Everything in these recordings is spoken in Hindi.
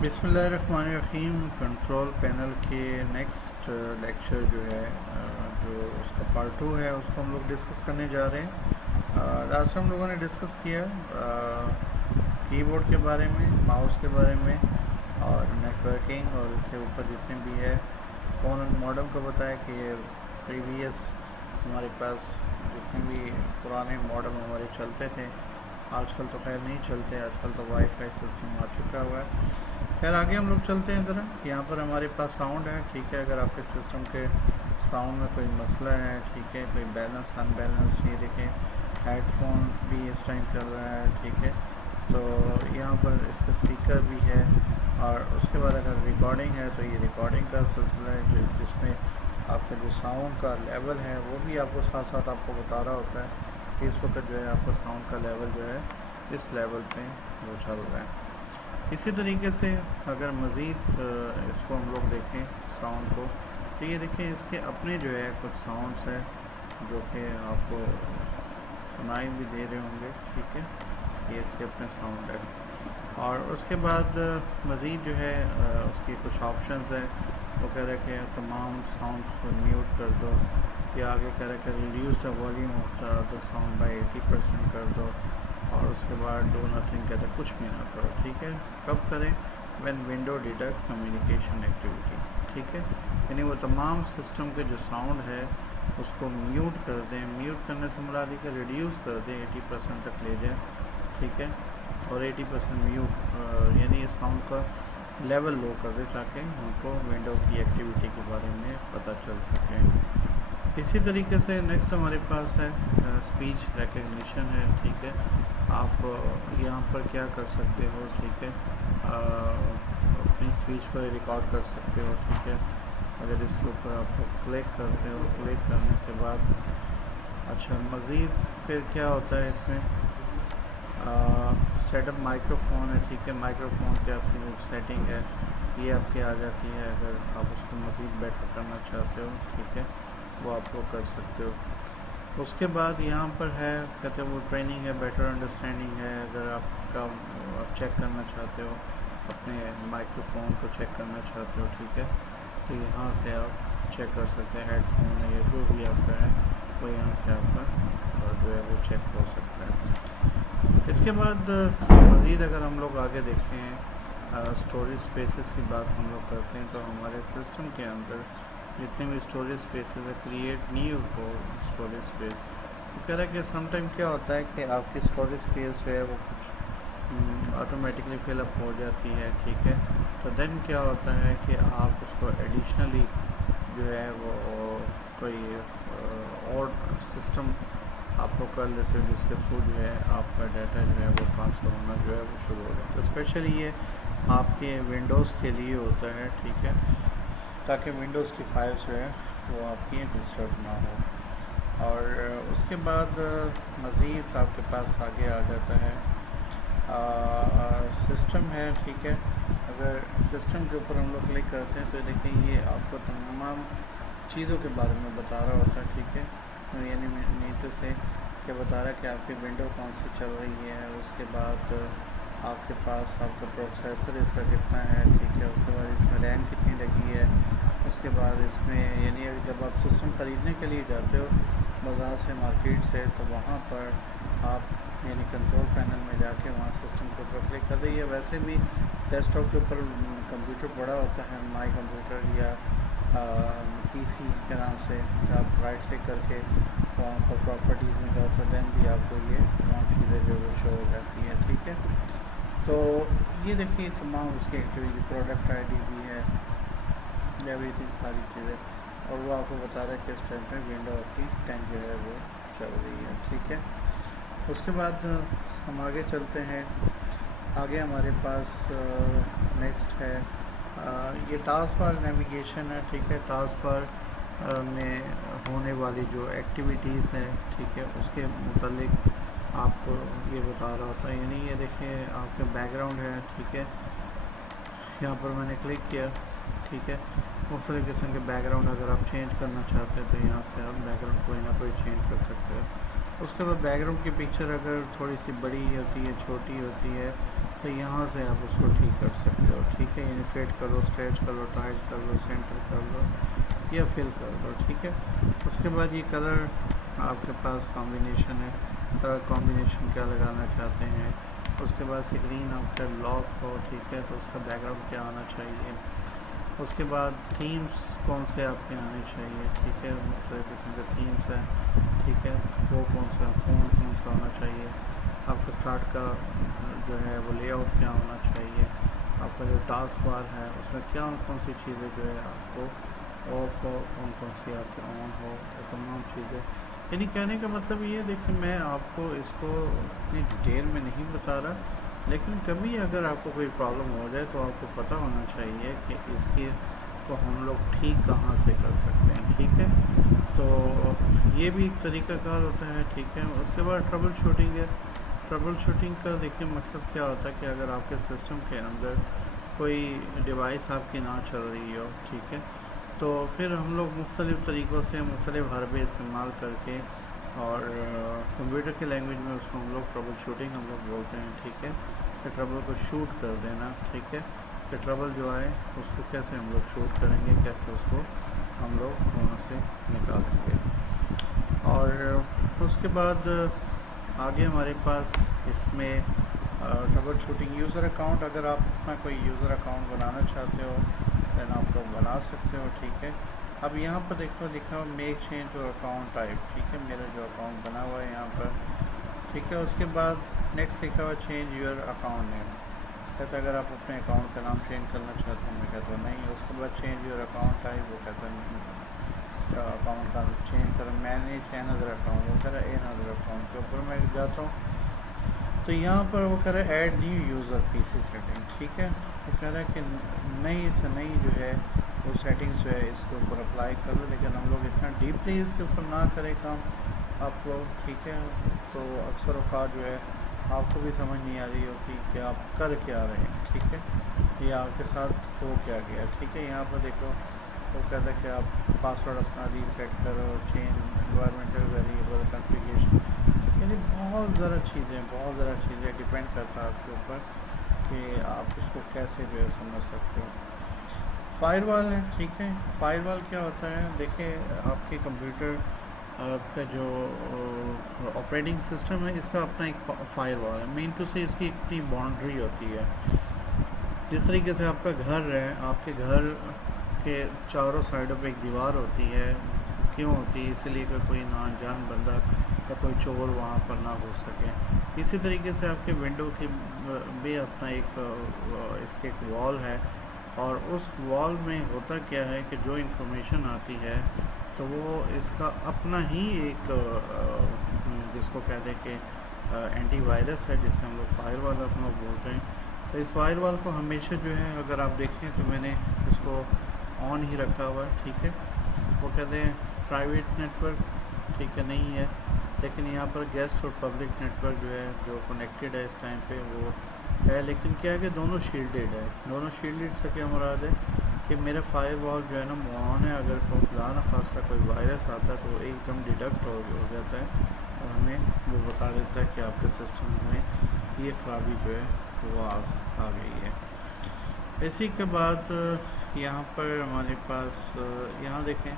बिस्मिल्लाहिर्रहमानिर्रहीम। कंट्रोल पैनल के नेक्स्ट लेक्चर जो है जो उसका पार्ट 2 है उसको हम लोग डिस्कस करने जा रहे हैं। लास्ट हम लोगों ने डिस्कस किया कीबोर्ड के बारे में, माउस के बारे में और नेटवर्किंग और इससे ऊपर जितने भी है फ़ोन एंड मॉडेम को बताया कि ये प्रीवियस हमारे पास जितने भी पुराने मॉडेम हमारे चलते थे, आजकल तो खैर नहीं चलते, आजकल तो वाईफाई सिस्टम आ चुका हुआ है। खैर आगे हम लोग चलते हैं ज़रा। यहाँ पर हमारे पास साउंड है, ठीक है। अगर आपके सिस्टम के साउंड में कोई मसला है, ठीक है, कोई बैलेंस अनबैलेंस, ये देखें हेडफोन भी इस टाइम चल रहा है, ठीक है। तो यहाँ पर इसका स्पीकर भी है और उसके बाद अगर रिकॉर्डिंग है तो ये रिकॉर्डिंग का सिलसिला है जो जिसमें आपका जो साउंड का लेवल है वो भी आपको साथ साथ आपको बता रहा होता है कि इस वक्त जो है आपका साउंड का लेवल जो है इस लेवल पे वो चल रहा है। इसी तरीके से अगर मज़ीद इसको हम लोग देखें साउंड को, तो ये देखें इसके अपने जो है कुछ साउंड्स है जो कि आपको सुनाई भी दे रहे होंगे, ठीक है। ये इसके अपने साउंड है और उसके बाद मज़ीद जो है उसकी कुछ ऑप्शंस है। वो कह रहा है कि तमाम साउंड्स को म्यूट कर दो, या आगे कह रहा है कि reduce the volume of the sound bye 80% कर दो, और उसके बाद डू नथिंग कहते हैं कुछ भी ना करो, ठीक है। कब करें? When window detect communication activity, ठीक है। यानी वो तमाम सिस्टम के जो साउंड है उसको म्यूट कर दें। म्यूट करने से मुराद है रिड्यूस कर दें, 80% तक ले जाएं, ठीक है। और 80% म्यूट यानी साउंड का लेवल लो कर दे ताकि उनको विंडो की एक्टिविटी के बारे में पता चल सके। इसी तरीके से नेक्स्ट हमारे पास है स्पीच रिकग्निशन है, ठीक है। आप यहाँ पर क्या कर सकते हो, ठीक है, अपनी स्पीच को रिकॉर्ड कर सकते हो, ठीक है। अगर इसके ऊपर आप क्लिक करते हो, क्लिक करने के बाद अच्छा मज़ीद फिर क्या होता है इसमें सेटअप माइक्रोफोन है, ठीक है। माइक्रोफोन की आपकी जो सेटिंग है ये आपकी आ जाती है। अगर आप उसको मज़ीद बेटर करना चाहते हो, ठीक है, वो आप वो कर सकते हो। उसके बाद यहाँ पर है कहते हैं वो ट्रेनिंग है, बेटर अंडरस्टैंडिंग है। अगर आपका आप चेक करना चाहते हो, अपने माइक्रोफोन को चेक करना चाहते हो, ठीक है, तो यहाँ से आप चेक कर सकते हैं। हेडफोन है या जो भी आपका है वो यहाँ से आपका जो है वो चेक हो सकता है। इसके बाद मज़ीद अगर हम लोग आगे देखें स्टोरेज स्पेसेस की बात हम लोग करते हैं, तो हमारे सिस्टम के अंदर जितने भी स्टोरेज स्पेसेस है, क्रिएट न्यू हो स्टोरेज स्पेस। तो कह रहा है कि समटाइम क्या होता है कि आपकी स्टोरेज स्पेस जो है वो कुछ ऑटोमेटिकली फिलअप हो जाती है, ठीक है। तो देन क्या होता है कि आप उसको एडिशनली जो है वो कोई और सिस्टम आप लोग कर लेते हो जिसके थ्रू जो है आपका डाटा जो है वो ट्रांसफ़र होना जो है वो शुरू हो जाता है। स्पेशली ये आपके विंडोज़ के लिए होता है, ठीक है, ताकि विंडोज़ की फाइल्स जो है वो आपकी डिस्टर्ब ना हो। और उसके बाद मज़ीद आपके पास आगे आ जाता है सिस्टम है, ठीक है। अगर सिस्टम के ऊपर हम लोग क्लिक करते हैं तो देखिए ये आपको तमाम चीज़ों के बारे में बता रहा होता है, ठीक है। यानी नीचे से क्या बता रहा है कि आपकी विंडो कौन सी चल रही है, उसके बाद आपके पास आपका प्रोसेसर इसका कितना है, ठीक है। उसके बाद इसमें रैम कितनी लगी है, उसके बाद इसमें यानी जब आप सिस्टम ख़रीदने के लिए जाते हो बाज़ार से, मार्केट से, तो वहाँ पर आप यानी कंट्रोल पैनल में जाके वहाँ सिस्टम के ऊपर क्लिक कर दीजिए। वैसे भी डेस्कटॉप के ऊपर कंप्यूटर पड़ा होता है, माई कंप्यूटर या पीसी के नाम से, आप राइट क्लिक करके वहाँ पर प्रॉपर्टीज़ में जाओ तो देन भी आपको ये तमाम चीज़ें जो वो शो हो जाती हैं, ठीक है। तो ये देखिए तमाम उसकी एक्टिविटी, प्रोडक्ट आईडी भी है, एवरीथिंग सारी चीज़ें, और वो आपको बता रहा है कि इस टाइम पे विंडो आपकी 10 जो है वो चल रही है, ठीक है। उसके बाद हम आगे चलते हैं। आगे हमारे पास नेक्स्ट है ये टास्क बार नेविगेशन है, ठीक है। टास्क बार में होने वाली जो एक्टिविटीज़ हैं, ठीक है, उसके मुतालिक आपको ये बता रहा होता है। यानी ये देखिए आपके बैकग्राउंड है, ठीक है, यहाँ पर मैंने क्लिक किया, ठीक है। मुख्तलिफ़ किस्म के बैकग्राउंड अगर आप चेंज करना चाहते हैं तो यहाँ से आप बैकग्राउंड कोई ना कोई चेंज कर सकते हो। उसके बाद बैकग्राउंड की पिक्चर अगर थोड़ी सी बड़ी होती है, छोटी होती है, तो यहाँ से आप उसको ठीक कर सकते हो, ठीक है। इन्फेट करो, स्ट्रेच करो, टाइट कर लो, सेंटर कर लो या फिल कर लो, ठीक है। उसके बाद ये कलर आपके पास कॉम्बिनेशन है, कलर कॉम्बिनेशन क्या लगाना चाहते हैं। उसके बाद स्क्रीन आपका लॉक हो, ठीक है, तो उसका बैकग्राउंड क्या आना चाहिए। उसके बाद थीम्स कौन से आपके आने चाहिए, ठीक है, मुख्तलिफ किस्म के थीम्स हैं, ठीक है, वो कौन सा फ़ोन कौन सा होना चाहिए। आपका स्टार्ट का जो है वो लेआउट क्या होना चाहिए। आपका जो टास्क बार है उसमें क्या कौन सी चीज़ें जो है आपको ऑफ हो, कौन कौन सी आपके ऑन हो, वो तमाम चीज़ें। यानी कहने का मतलब ये देखिए, मैं आपको इसको इतनी डिटेल में नहीं बता रहा, लेकिन कभी अगर आपको कोई प्रॉब्लम हो जाए तो आपको पता होना चाहिए कि इसकी को हम लोग ठीक कहाँ से कर सकते हैं, ठीक है। तो ये भी एक तरीक़ाकार होता है, ठीक है। उसके बाद ट्रबल शूटिंग है। ट्रबल शूटिंग का देखिए मकसद क्या होता है कि अगर आपके सिस्टम के अंदर कोई डिवाइस आपकी ना चल रही हो, ठीक है, तो फिर हम लोग मुख्तलिफ़ तरीक़ों से मुख्तलिफ़ हरबे इस्तेमाल करके और कंप्यूटर के लैंग्वेज में उसको हम लोग ट्रबल शूटिंग हम लोग बोलते हैं, ठीक है। कि ट्रबल को शूट कर देना, ठीक है, कि ट्रबल जो आए उसको कैसे हम लोग शूट करेंगे, कैसे उसको हम लोग वहाँ से निकालेंगे। और उसके बाद आगे हमारे पास इसमें ट्रबल शूटिंग यूज़र अकाउंट, अगर आप अपना कोई यूज़र अकाउंट बनाना चाहते हो दैन आप लोग बना सकते हो, ठीक है। अब यहाँ पर देखो लिखा हुआ make change to account type, ठीक है, मेरा जो अकाउंट बना हुआ है यहाँ पर, ठीक है। उसके बाद नेक्स्ट लिखा हुआ चेंज योर अकाउंट नेम, कहता है अगर आप अपने अकाउंट का नाम चेंज करना चाहते हैं, मैं कहता हूँ नहीं। उसके बाद चेंज योर अकाउंट टाइप, वो कहता है अकाउंट का चेंज करो, मैनेज अनदर अकाउंट, वो कह रहा है अनदर अकाउंट के ऊपर मैं जाता हूँ तो यहाँ पर वो कह रहा है add new user PC setting, ठीक है। वो कह रहा है कि नई से नई जो है वो सेटिंग्स जो है इसके ऊपर अप्लाई कर लो, लेकिन हम लोग इतना डीपली इसके ऊपर ना करें काम आप लोग, ठीक है। तो अक्सर औक़ात जो है आपको भी समझ नहीं आ रही होती कि आप कर क्या रहे हैं, ठीक है, या आपके साथ हो क्या गया, ठीक है। यहाँ पर देखो वो कहता है कि आप पासवर्ड अपना रीसेट करो, चेंज एनवायरमेंटल वेरिएबल कॉन्फ़िगरेशन, यानी बहुत ज़्यादा चीज़ें डिपेंड करता है आपके ऊपर कि आप उसको कैसे जो है समझ सकते हो। फायरवॉल है, ठीक है। फायरवॉल क्या होता है, देखिए आपके कंप्यूटर का जो ऑपरेटिंग सिस्टम है इसका अपना एक फायरवॉल है, मीन टू से इसकी अपनी बाउंड्री होती है। जिस तरीके से आपका घर है, आपके घर के चारों साइडों पे एक दीवार होती है, क्यों होती है, इसलिए कि कोई ना अनजान बंदा या कोई चोर वहाँ पर ना घुस सके। इसी तरीके से आपके विंडो की भी अपना एक इसके एक वॉल है, और उस वॉल में होता क्या है कि जो इन्फॉर्मेशन आती है तो वो इसका अपना ही एक जिसको कहते हैं कि एंटीवायरस है, जिसे हम लोग फायरवॉल अपना बोलते हैं। तो इस फायरवॉल को हमेशा जो है अगर आप देखें तो मैंने इसको ऑन ही रखा हुआ है, ठीक है। वो कहते हैं प्राइवेट नेटवर्क, ठीक है, नहीं है, लेकिन यहाँ पर गेस्ट और पब्लिक नेटवर्क जो है जो कनेक्टेड है इस टाइम पे वो है, लेकिन क्या है कि दोनों शील्डेड है। दोनों शील्डेड से क्या मुराद है कि मेरा फायरवॉल जो है ना ऑन है, अगर कोई खुदा न खास्ता कोई वायरस आता है तो एकदम डिडक्ट हो जाता है और हमें वो बता देता है कि आपके सिस्टम में ये ख़राबी जो है वो आ गई है। इसी के बाद यहाँ पर हमारे पास यहाँ देखें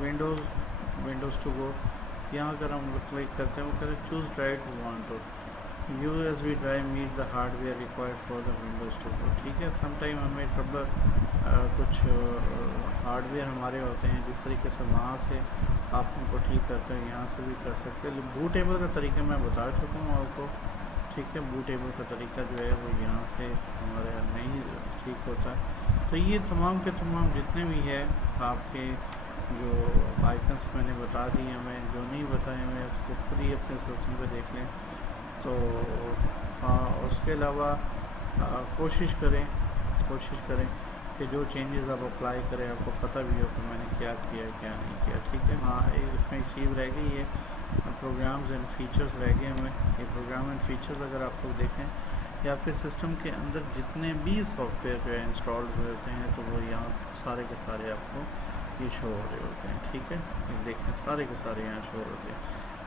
विंडोज़ टू गो, यहाँ अगर हम क्लिक करते हैं वो कहते हैं choose drive to want to USB drive meet the hardware required for the Windows to go, ठीक है। समटाइम हमें ट्रबल कुछ हार्डवेयर हमारे होते हैं, जिस तरीके से वहाँ से आप उनको ठीक करते हैं यहाँ से भी कर सकते हैं। बूटेबल का तरीका मैं बता चुका हूँ आपको, ठीक है। बूटेबल का तरीका जो है वो यहाँ से हमारे नहीं ठीक होता। तो ये तमाम के तमाम जितने भी है आपके जो आइकन्स मैंने बता दिए हमें, जो नहीं बताए हमें उसको खुद ही अपने सिस्टम पे देख लें। तो उसके अलावा कोशिश करें कि जो चेंजेस आप अप्लाई करें आपको पता भी हो कि मैंने क्या किया क्या नहीं किया, ठीक है। हाँ, इसमें एक चीज़ रह गई है, प्रोग्राम्स एंड फीचर्स रह गए हमें। ये प्रोग्राम एंड फीचर्स अगर आप लोग देखें या आपके सिस्टम के अंदर जितने भी सॉफ्टवेयर जो है इंस्टॉल हुए होते हैं तो वो यहाँ सारे के सारे आपको ये शो हो रहे होते हैं, ठीक है। ये देखें सारे के सारे यहाँ शो होते हैं।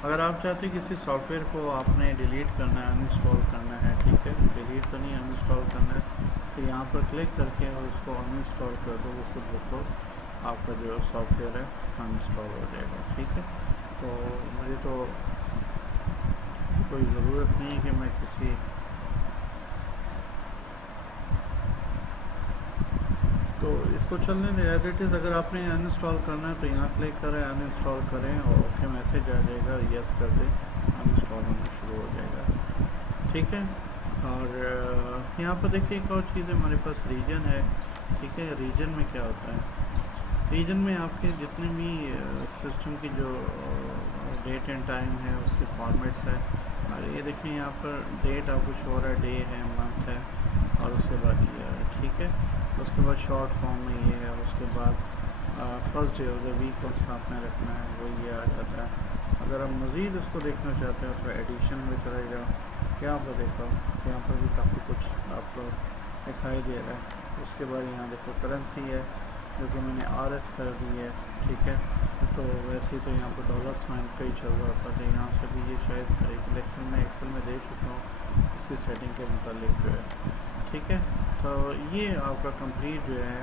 अगर आप चाहते हैं किसी सॉफ्टवेयर को आपने डिलीट करना है, अनइंस्टॉल करना है, ठीक है, डिलीट तो नहीं, अनइंस्टॉल करना है, तो यहाँ पर क्लिक करके और उसको अनइंस्टॉल कर दो, वो खुद ब खुद आपका जो सॉफ्टवेयर है अनइंस्टॉल हो जाएगा, ठीक है। तो मुझे तो कोई ज़रूरत नहीं है कि मैं किसी, तो इसको चलने दें एज इट इज़। अगर आपने अनइंस्टॉल करना है तो यहाँ क्लिक करें, अनइंस्टॉल करें और ओके मैसेज आ जाएगा, यस कर दें, अनइंस्टॉल होना शुरू हो जाएगा, ठीक है। और यहाँ पर देखिए एक और चीज़ है, हमारे पास रीजन है, ठीक है। रीजन में क्या होता है, रीजन में आपके जितने भी सिस्टम की जो डेट एंड टाइम है उसके फॉर्मेट्स है, और ये देखिए यहाँ पर डेट आपको शो रहा है, डे है, मंथ है, और उसके बाद ईयर है, ठीक है। उसके बाद शॉर्ट फॉर्म में ये है, उसके बाद first day of the week कौन सा आपने रखना है वो ये आ जाता है। अगर आप मज़ीद उसको देखना चाहते हो तो एडिशन में चले जाओ, यहाँ पर देखो, यहाँ पर भी काफ़ी कुछ आपको दिखाई दे रहा है। उसके बाद यहाँ देखो करेंसी है जो कि मैंने RS कर दी है, ठीक है। तो वैसे ही तो यहाँ पर डॉलर साइन पे ही चल रहा था, तो यहाँ से भी ये शायद एक लेक्चर में एक्सेल में दे चुका हूँ इसकी सेटिंग के मुतालिक जो है, ठीक है। तो ये आपका कंप्लीट जो है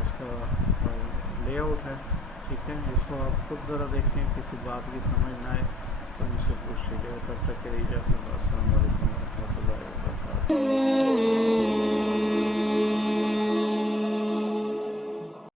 इसका लेआउट है, ठीक है। इसको आप खुद ज़रा देखें, किसी बात की समझ ना आए तो मुझसे पूछ लीजिएगा। तब तक के लिए इजाज़त, अस्सलाम वालेकुम रहमतुल्लाहि व बरकातहू।